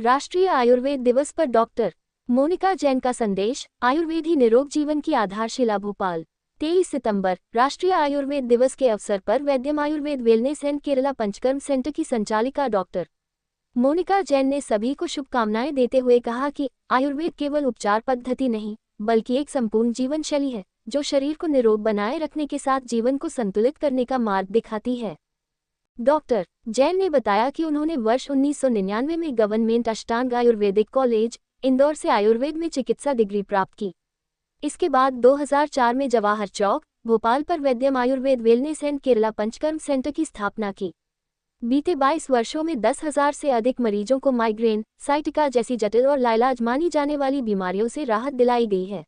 राष्ट्रीय आयुर्वेद दिवस पर डॉक्टर मोनिका जैन का संदेश। आयुर्वेद ही निरोग जीवन की आधारशिला। भोपाल 23 सितंबर राष्ट्रीय आयुर्वेद दिवस के अवसर पर Vaidyam Ayurveda wellness and Kerala Panchakarma centre की संचालिका डॉक्टर मोनिका जैन ने सभी को शुभकामनाएं देते हुए कहा कि आयुर्वेद केवल उपचार पद्धति नहीं बल्कि एक संपूर्ण जीवन शैली है जो शरीर को निरोग बनाए रखने के साथ जीवन को संतुलित करने का मार्ग दिखाती है। डॉक्टर जैन ने बताया कि उन्होंने वर्ष 1999 में गवर्नमेंट अष्टांग आयुर्वेदिक कॉलेज इंदौर से आयुर्वेद में चिकित्सा डिग्री प्राप्त की। इसके बाद 2004 में जवाहर चौक भोपाल पर Vaidyam Ayurveda wellness and Kerala Panchakarma centre की स्थापना की। बीते 22 वर्षों में 10,000 से अधिक मरीजों को माइग्रेन, साइटिका जैसी जटिल और लाइलाज मानी जाने वाली बीमारियों से राहत दिलाई गई है।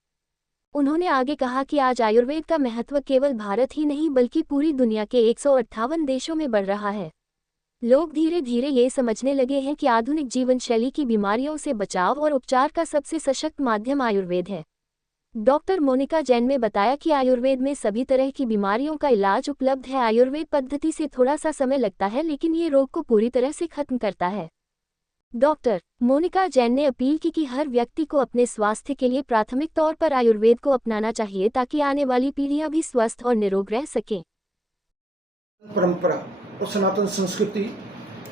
उन्होंने आगे कहा कि आज आयुर्वेद का महत्व केवल भारत ही नहीं बल्कि पूरी दुनिया के 158 देशों में बढ़ रहा है। लोग धीरे धीरे ये समझने लगे हैं कि आधुनिक जीवन शैली की बीमारियों से बचाव और उपचार का सबसे सशक्त माध्यम आयुर्वेद है। डॉक्टर मोनिका जैन ने बताया कि आयुर्वेद में सभी तरह की बीमारियों का इलाज उपलब्ध है। आयुर्वेद पद्धति से थोड़ा सा समय लगता है लेकिन ये रोग को पूरी तरह से खत्म करता है। डॉक्टर मोनिका जैन ने अपील की कि हर व्यक्ति को अपने स्वास्थ्य के लिए प्राथमिक तौर पर आयुर्वेद को अपनाना चाहिए ताकि आने वाली पीढ़ियां भी स्वस्थ और निरोग रह सकें। परंपरा और सनातन संस्कृति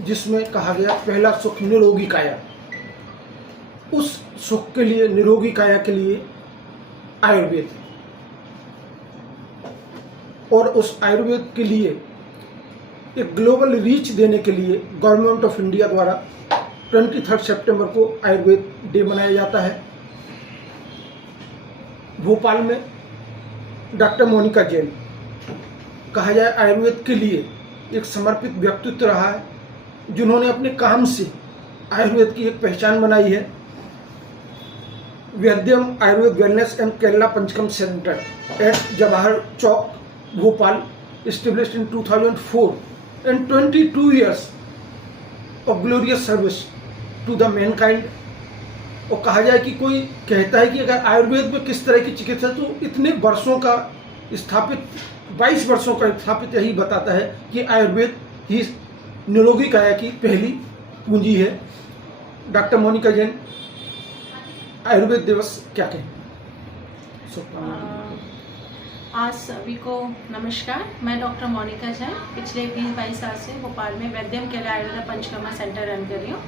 जिसमें कहा गया पहला सुख निरोगी काया, उस सुख के लिए निरोगी काया के लिए आयुर्वेद, और उस आयुर्वेद के लिए एक ग्लोबल रीच देने के लिए गवर्नमेंट ऑफ इंडिया द्वारा 23 सितंबर को आयुर्वेद डे मनाया जाता है। भोपाल में डॉक्टर मोनिका जैन कहा जाए आयुर्वेद के लिए एक समर्पित व्यक्तित्व रहा है, जिन्होंने अपने काम से आयुर्वेद की एक पहचान बनाई है। Vaidyam Ayurveda wellness and Kerala Panchakarma centre at Jawahar Chowk Bhopal established in 2004 and 22 years of glorious service to the mankind। और कहा जाए कि कोई कहता है कि अगर आयुर्वेद में किस तरह की चिकित्सा, तो इतने वर्षों का स्थापित 22 वर्षों का स्थापित यही बताता है कि आयुर्वेद ही निरोगी काया की पहली पूंजी है। डॉक्टर मोनिका जैन, आयुर्वेद दिवस क्या कहें? आज सभी को नमस्कार। मैं डॉक्टर मोनिका जैन पिछले 20-22 साल से भोपाल में वैद्यम केरला आयुर्वेद पंचकर्मा सेंटर रन कर रही हूँ।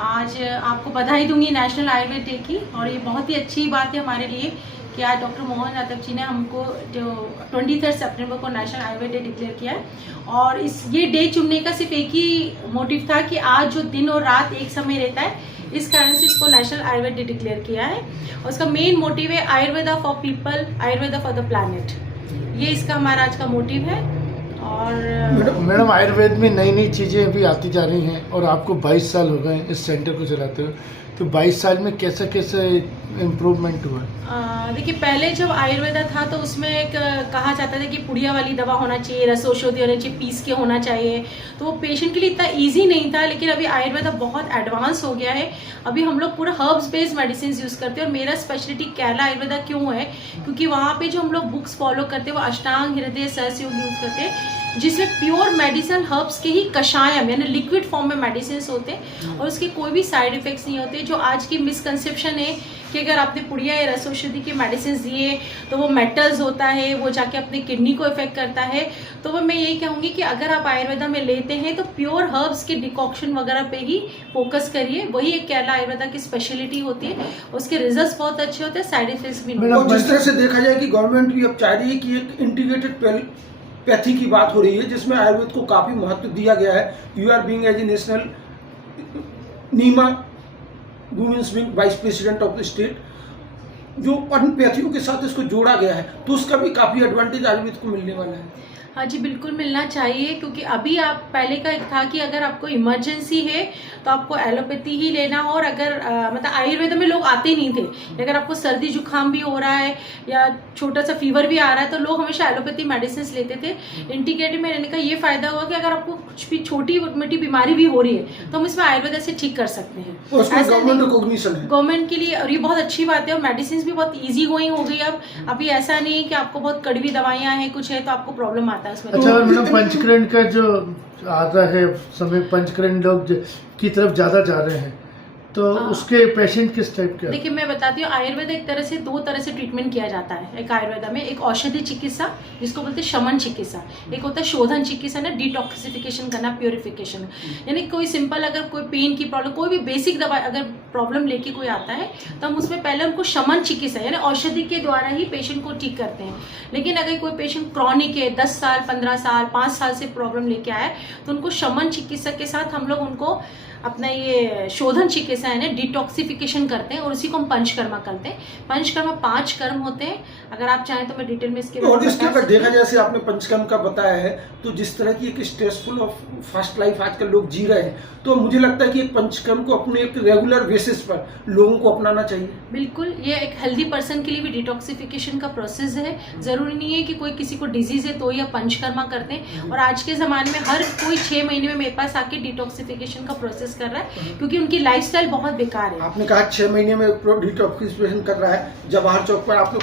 आज आपको बधाई दूंगी नेशनल आयुर्वेद डे की, और ये बहुत ही अच्छी बात है हमारे लिए कि आज डॉक्टर मोहन यादव जी ने हमको जो 23 सितंबर को नेशनल आयुर्वेद डे डिक्लेयर किया है। और ये डे चुनने का सिर्फ एक ही मोटिव था कि आज जो दिन और रात एक समय रहता है, इस कारण से इसको नेशनल आयुर्वेद डे डिक्लेयर किया है। और उसका मेन मोटिव है Ayurveda for people, Ayurveda for the planet. ये इसका हमारा आज का मोटिव है। और मैडम आयुर्वेद में नई नई चीज़ें अभी आती जा रही हैं और आपको 22 साल हो गए इस सेंटर को चलाते हुए, तो 22 साल में कैसा कैसा इम्प्रूवमेंट हुआ? देखिए, पहले जब आयुर्वेदा था तो उसमें एक कहा जाता था कि पुड़िया वाली दवा होना चाहिए, रसौषधि होनी चाहिए, पीस के होना चाहिए, तो वो पेशेंट के लिए इतना इजी नहीं था। लेकिन अभी आयुर्वेदा बहुत एडवांस हो गया है। अभी हम लोग पूरा हर्ब्स बेस्ड मेडिसिन यूज़ करते हैं। और मेरा स्पेशलिटी केरला आयुर्वेदा क्यों है, क्योंकि वहाँ पे जो हम लोग बुक्स फॉलो करते हैं वो अष्टांग हृदय सहस्त्र योग यूज़ करते हैं, जिसमें प्योर मेडिसिन हर्ब्स के ही कषायम यानी लिक्विड फॉर्म में मेडिसिन होते हैं और उसके कोई भी साइड इफेक्ट्स नहीं होते। जो आज की मिसकंसेप्शन है कि अगर आपने पुड़िया या रसौषधि की मेडिसिन दिए तो वो मेटल्स होता है, वो जाके अपने किडनी को इफेक्ट करता है। तो वो मैं यही कहूँगी कि अगर आप आयुर्वेदा में लेते हैं तो प्योर हर्ब्स के डिकॉक्शन वगैरह पे ही फोकस करिए। वही एक केरला आयुर्वेदा की स्पेशलिटी होती है। उसके रिजल्ट बहुत अच्छे होते हैं, साइड इफेक्ट्स भी नहीं। और जिस तरह से देखा जाए कि गवर्नमेंट भी अब चाह रही है कि एक इंटीग्रेटेड पैथी की बात हो रही है, जिसमें आयुर्वेद को काफी महत्व दिया गया है। You are being as a national NIMA women's wing vice president of the state, जो अन्य पैथियों के साथ इसको जोड़ा गया है, तो उसका भी काफी एडवांटेज आयुर्वेद को मिलने वाला है। हाँ जी, बिल्कुल मिलना चाहिए। क्योंकि अभी आप पहले का एक था कि अगर आपको इमरजेंसी है तो आपको एलोपैथी ही लेना हो, और अगर मतलब आयुर्वेद में लोग आते नहीं थे। अगर आपको सर्दी जुकाम भी हो रहा है या छोटा सा फीवर भी आ रहा है तो लोग हमेशा एलोपैथी मेडिसिन लेते थे। इंटीग्रेटेड में रहने का ये फायदा हुआ कि अगर आपको कुछ भी छोटी मोटी बीमारी भी हो रही है तो हम इसमें आयुर्वेद से ठीक कर सकते हैं। गवर्नमेंट के लिए, और ये बहुत अच्छी बात है। और मेडिसिन भी बहुत ईजी गोइंग हो गई अब। अभी ऐसा नहीं है कि आपको बहुत कड़वी दवाइयाँ हैं कुछ है तो आपको प्रॉब्लम आता है। अच्छा मैडम, पंचकरण का जो आता है समय, पंचकरण लोग की तरफ ज़्यादा जा रहे हैं, तो उसके पेशेंट किस टाइप के? देखिए मैं बताती हूँ, आयुर्वेद एक तरह से दो तरह से ट्रीटमेंट किया जाता है एक आयुर्वेदा में। एक औषधि चिकित्सा जिसको बोलते हैं शमन चिकित्सा, एक होता है शोधन चिकित्सा ना, डिटॉक्सिफिकेशन करना, प्योरिफिकेशन। यानी कोई सिंपल अगर कोई पेन की प्रॉब्लम, कोई भी बेसिक दवा अगर प्रॉब्लम लेके कोई आता है तो हम उसमें पहले उनको शमन चिकित्सा यानी औषधि के द्वारा ही पेशेंट को ठीक करते हैं। लेकिन अगर कोई पेशेंट क्रॉनिक है, 10 साल 15 साल 5 साल से प्रॉब्लम लेके आया है, तो उनको शमन चिकित्सा के साथ हम लोग उनको अपना ये शोधन चिकित्सा है ना, डिटॉक्सिफिकेशन करते हैं और उसी को हम पंचकर्मा करते हैं। पंचकर्मा 5 कर्म होते हैं। अगर आप चाहें तो मैं डिटेल में इसके और इसके अगर देखा जाए, जैसे आपने पंचकर्म का बताया है, तो जिस तरह की एक स्ट्रेसफुल और फास्ट लाइफ आजकल लोग जी रहे हैं, तो मुझे लगता है कि एक पंचकर्म को अपने एक रेगुलर बेसिस पर लोगों को अपनाना चाहिए। बिल्कुल, ये एक हेल्दी पर्सन के लिए भी डिटॉक्सिफिकेशन का प्रोसेस है। जरूरी नहीं है कि कोई किसी को डिजीज है तो या पंचकर्मा करते हैं। और आज के ज़माने में हर कोई 6 महीने में मेरे पास आके डिटॉक्सिफिकेशन का प्रोसेस कर रहा है, क्योंकि उनकी लाइफस्टाइल बहुत बेकार है। आपने कहा 6 महीने में डिटॉक्सिफिकेशन कर रहा है। जवाहर चौक पर आप लोग